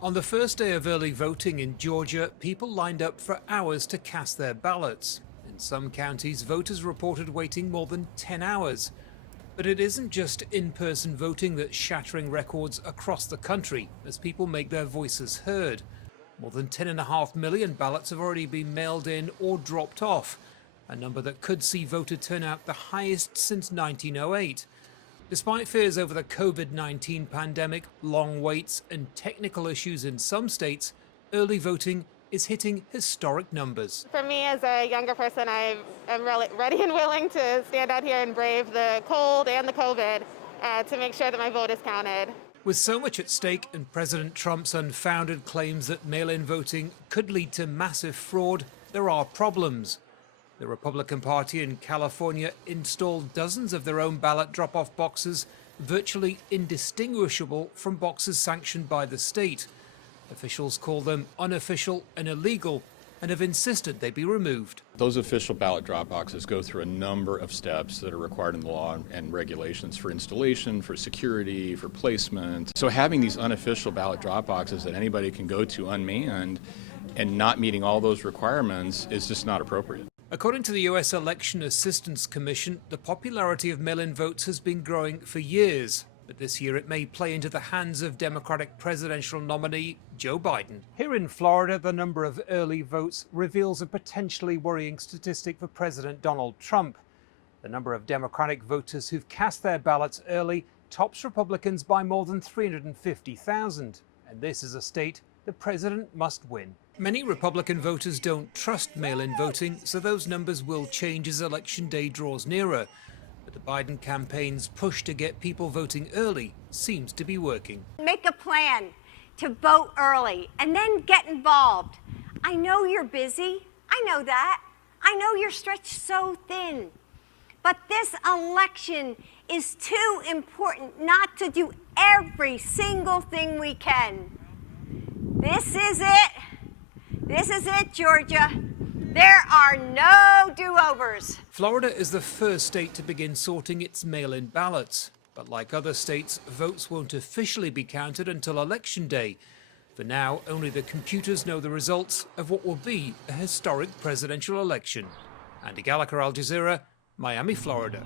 On the first day of early voting in Georgia, people lined up for hours to cast their ballots. In some counties, voters reported waiting more than 10 hours. But it isn't just in-person voting that's shattering records across the country as people make their voices heard. More than 10.5 million ballots have already been mailed in or dropped off, a number that could see voter turnout the highest since 1908. Despite fears over the COVID-19 pandemic, long waits and technical issues in some states, early voting is hitting historic numbers. For me, as a younger person, I am ready and willing to stand out here and brave the cold and the COVID to make sure that my vote is counted. With so much at stake and President Trump's unfounded claims that mail-in voting could lead to massive fraud, there are problems. The Republican Party in California installed dozens of their own ballot drop-off boxes, virtually indistinguishable from boxes sanctioned by the state. Officials call them unofficial and illegal and have insisted they be removed. Those official ballot drop boxes go through a number of steps that are required in the law and regulations for installation, for security, for placement. So having these unofficial ballot drop boxes that anybody can go to unmanned and not meeting all those requirements is just not appropriate. According to the U.S. Election Assistance Commission, the popularity of mail-in votes has been growing for years. But this year it may play into the hands of Democratic presidential nominee Joe Biden. Here in Florida, the number of early votes reveals a potentially worrying statistic for President Donald Trump. The number of Democratic voters who've cast their ballots early tops Republicans by more than 350,000. And this is a state the president must win. Many Republican voters don't trust mail-in voting, so those numbers will change as Election Day draws nearer. But the Biden campaign's push to get people voting early seems to be working. Make a plan to vote early and then get involved. I know you're busy. I know that. I know you're stretched so thin. But this election is too important not to do every single thing we can. This is it. This is it, Georgia. There are no do-overs. Florida is the first state to begin sorting its mail-in ballots. But like other states, votes won't officially be counted until Election Day. For now, only the computers know the results of what will be a historic presidential election. Andy Gallagher, Al Jazeera, Miami, Florida.